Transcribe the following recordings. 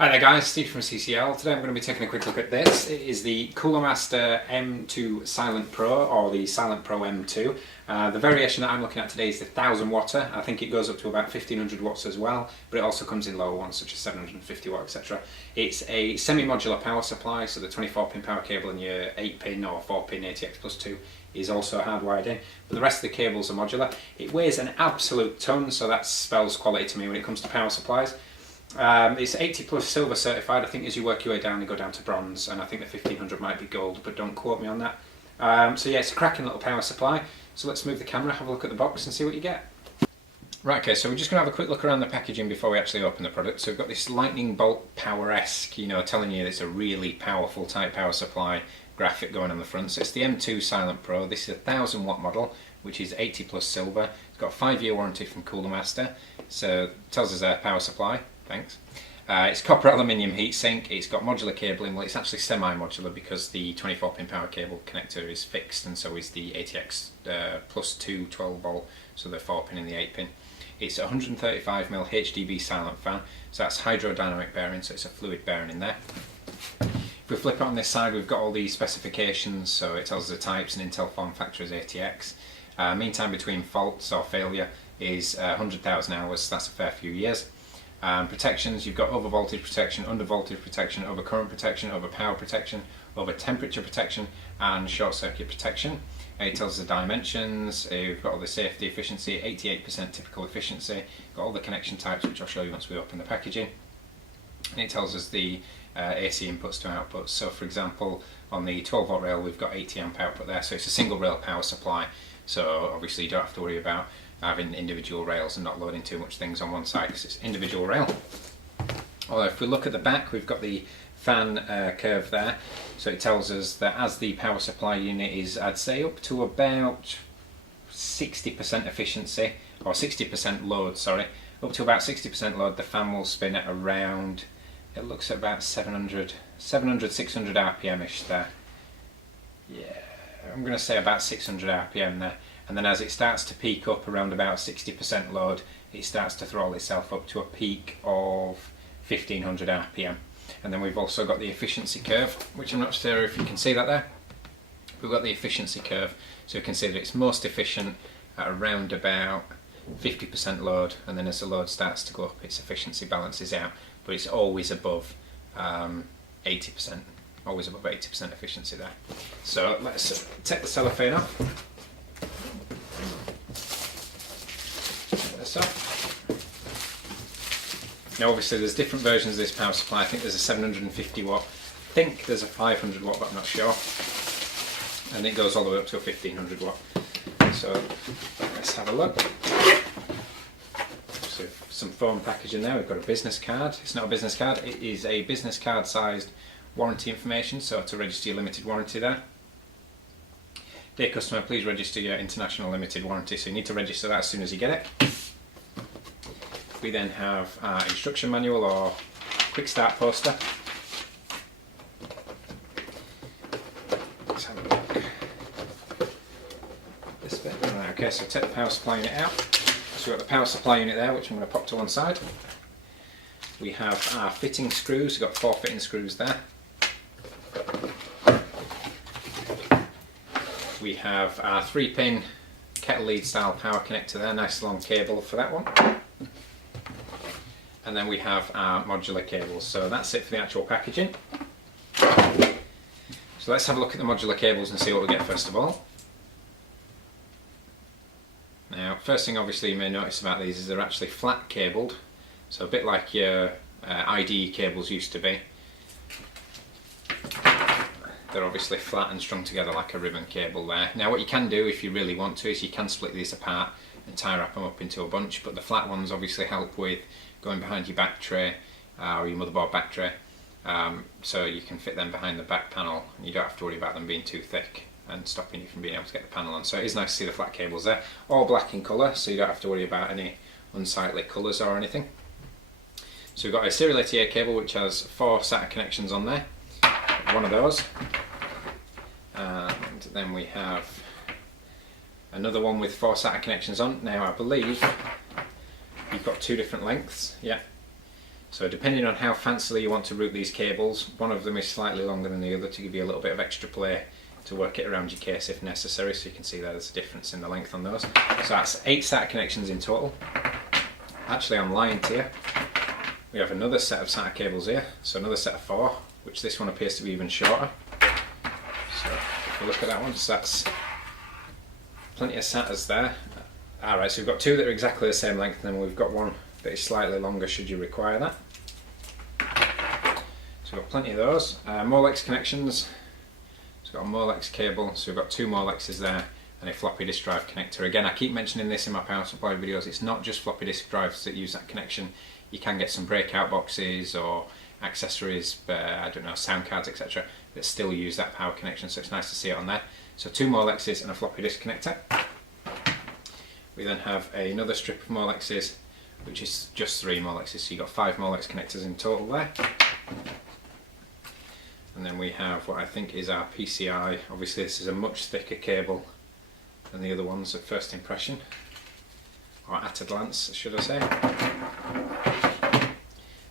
Hi there guys, Steve from CCL. Today I'm going to be taking a quick look at this. It is the Cooler Master M2 Silent Pro, or the Silent Pro M2. The variation that I'm looking at today is the 1000 watter. I think it goes up to about 1500 watts as well, but it also comes in lower ones such as 750 watt, etc. It's a semi-modular power supply, so the 24-pin power cable and your 8-pin or 4-pin ATX plus 2 is also hardwired in, but the rest of the cables are modular. It weighs an absolute ton, so that spells quality to me when it comes to power supplies. It's 80 plus silver certified. I think as you work your way down, you go down to bronze, and I think the 1500 might be gold, but don't quote me on that. So yeah, it's a cracking little power supply. So let's move the camera, have a look at the box and see what you get. Right, okay, so we're just going to have a quick look around the packaging before we actually open the product. So we've got this lightning bolt power-esque, telling you it's a really powerful type power supply graphic going on the front. So it's the M2 Silent Pro. This is a 1000 watt model, which is 80 plus silver. It's got a 5-year warranty from Cooler Master, so it tells us our power supply. Thanks. It's copper aluminium heatsink. It's got modular cabling. Well, it's actually semi-modular because the 24-pin power cable connector is fixed, and so is the ATX plus 2 12 volt, so the 4-pin and the 8-pin. It's a 135mm HDB silent fan, so that's hydrodynamic bearing, so it's a fluid bearing in there. If we flip it on this side, we've got all these specifications, so it tells us the types and Intel form factor is ATX. Mean time between faults or failure is 100,000 hours, so that's a fair few years. Protections, you've got over voltage protection, under voltage protection, over current protection, over power protection, over temperature protection and short circuit protection. It tells us the dimensions, we've got all the safety, efficiency, 88% typical efficiency, got all the connection types which I'll show you once we open the packaging. And it tells us the AC inputs to outputs. So for example, on the 12 volt rail we've got 80 amp output there, so it's a single rail power supply, so obviously you don't have to worry about having individual rails and not loading too much things on one side because it's individual rail. Although if we look at the back, we've got the fan curve there, so it tells us that as the power supply unit is, I'd say, up to about 60% efficiency, or 60% load, sorry, up to about 60% load, the fan will spin at around, it looks at about 700, 600 RPM-ish there. Yeah, I'm going to say about 600 RPM there. And then as it starts to peak up around about 60% load, it starts to throttle itself up to a peak of 1500 RPM. And then we've also got the efficiency curve, which I'm not sure if you can see that there. We've got the efficiency curve, so you can see that it's most efficient at around about 50% load, and then as the load starts to go up, its efficiency balances out, but it's always above 80%. Always above 80% efficiency there. So let's take the cellophane off. Now obviously there's different versions of this power supply. I think there's a 750 watt, I think there's a 500 watt, but I'm not sure. And it goes all the way up to a 1500 watt. So let's have a look. So some foam packaging there. We've got a business card. It's not a business card, it is a business card sized warranty information, so to register your limited warranty there. Dear customer, please register your international limited warranty, so you need to register that as soon as you get it. We then have our instruction manual or quick start poster. Let's have a look. This bit. Right, okay, so take the power supply unit out. So we've got the power supply unit there, which I'm going to pop to one side. We have our fitting screws. We've got 4 fitting screws there. We have our 3-pin kettle lead style power connector there, nice long cable for that one. And then we have our modular cables. So that's it for the actual packaging. So let's have a look at the modular cables and see what we get first of all. Now, first thing obviously you may notice about these is they're actually flat cabled, so a bit like your IDE cables used to be. They're obviously flat and strung together like a ribbon cable there. Now what you can do if you really want to is you can split these apart and tie wrap them up into a bunch, but the flat ones obviously help with going behind your back tray or your motherboard back tray, so you can fit them behind the back panel and you don't have to worry about them being too thick and stopping you from being able to get the panel on. So it is nice to see the flat cables there, all black in colour, so you don't have to worry about any unsightly colours or anything. So we've got a serial ATA cable which has 4 SATA connections on there, one of those, and then we have another one with 4 SATA connections on. Now I believe you've got 2 different lengths, yeah. So depending on how fancily you want to route these cables, one of them is slightly longer than the other to give you a little bit of extra play to work it around your case if necessary. So you can see there's a difference in the length on those. So that's 8 SATA connections in total. Actually, I'm lying to you. We have another set of SATA cables here, so another set of 4, which this one appears to be even shorter. So if we look at that one, so that's plenty of SATAs there. Alright, so we've got 2 that are exactly the same length, and then we've got one that is slightly longer should you require that. So we've got plenty of those. Molex connections. So we've got a Molex cable, so we've got 2 Molexes there, and a floppy disk drive connector. Again, I keep mentioning this in my power supply videos, it's not just floppy disk drives that use that connection. You can get some breakout boxes or accessories, I don't know, sound cards, etc. that still use that power connection, so it's nice to see it on there. So 2 Molexes and a floppy disk connector. We then have another strip of Molexes, which is just 3 Molexes, so you've got 5 Molex connectors in total there. And then we have what I think is our PCI. Obviously this is a much thicker cable than the other ones at first impression, or at a glance should I say.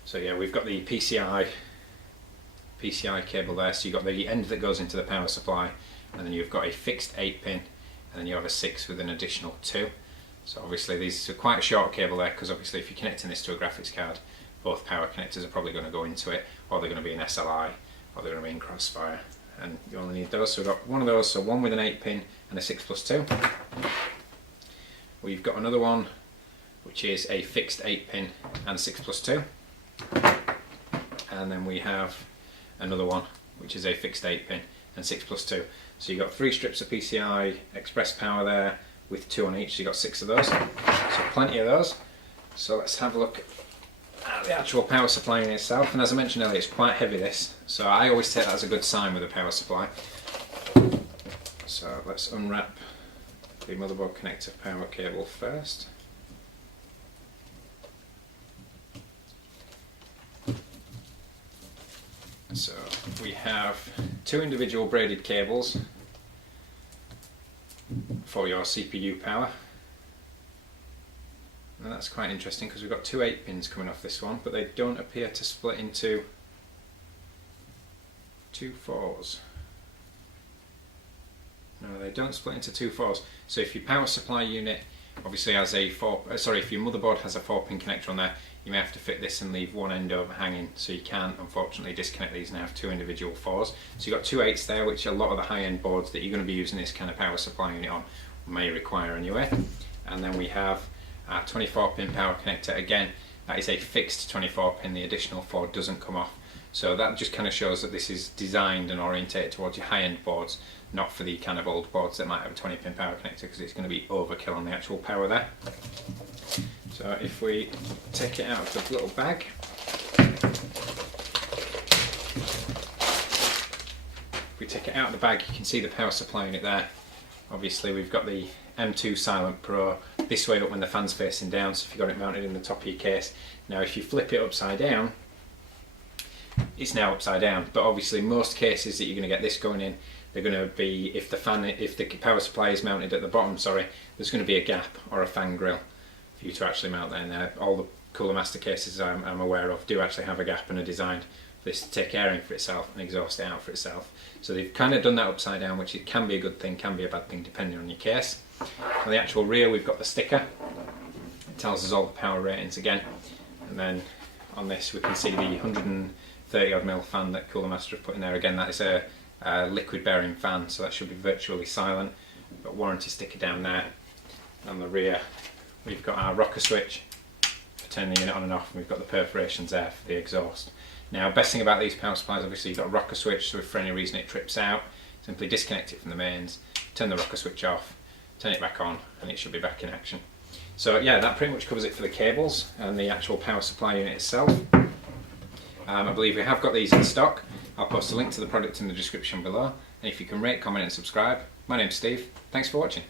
So yeah, we've got the PCI cable there, so you've got the end that goes into the power supply, and then you've got a fixed 8-pin, and then you have a 6 with an additional 2. So obviously these are quite a short cable there, because obviously if you're connecting this to a graphics card, both power connectors are probably going to go into it, or they're going to be in SLI, or they're going to be in Crossfire, and you only need those. So we've got one of those, so one with an 8-pin and a 6+2. We've got another one which is a fixed 8-pin and 6+2. And then we have another one which is a fixed 8-pin and 6+2. So you've got 3 strips of PCI express power there with 2 on each, so you've got 6 of those. So plenty of those. So let's have a look at the actual power supply in itself, and as I mentioned earlier, it's quite heavy this, so I always take that as a good sign with a power supply. So let's unwrap the motherboard connector power cable first. So we have 2 individual braided cables for your CPU power. And that's quite interesting because we've got 2 8-pins coming off this one, but they don't appear to split into 2 4s. No, they don't split into 2 4s. So if your power supply unit obviously has a if your motherboard has a 4-pin connector on there, you may have to fit this and leave one end overhanging, so you can't unfortunately disconnect these and have 2 individual 4s. So you've got 2 8s there, which a lot of the high-end boards that you're going to be using this kind of power supply unit on may require anyway. And then we have our 24-pin power connector. Again, that is a fixed 24-pin, the additional 4 doesn't come off. So that just kind of shows that this is designed and orientated towards your high-end boards, not for the kind of old boards that might have a 20-pin power connector, because it's going to be overkill on the actual power there. So if we take it out of the little bag, you can see the power supply unit there. Obviously we've got the M2 Silent Pro this way up when the fan's facing down, so if you've got it mounted in the top of your case. Now if you flip it upside down, it's now upside down, but obviously most cases that you're going to get this going in, they're going to be, if the power supply is mounted at the bottom, there's going to be a gap or a fan grill for you to actually mount that in there. All the Cooler Master cases I'm aware of do actually have a gap and are designed for this to take air in for itself and exhaust it out for itself. So they've kind of done that upside down, which it can be a good thing, can be a bad thing depending on your case. On the actual rear we've got the sticker. It tells us all the power ratings again, and then on this we can see the 130 odd mil fan that Cooler Master have put in there. Again, that is a liquid bearing fan, so that should be virtually silent. We've got warranty sticker down there. On the rear we've got our rocker switch for turning the unit on and off, and we've got the perforations there for the exhaust. Now, best thing about these power supplies, obviously you've got a rocker switch, so if for any reason it trips out, simply disconnect it from the mains, turn the rocker switch off, turn it back on, and it should be back in action. So yeah, that pretty much covers it for the cables and the actual power supply unit itself. I believe we have got these in stock. I'll post a link to the product in the description below, and if you can rate, comment and subscribe. My name's Steve, thanks for watching.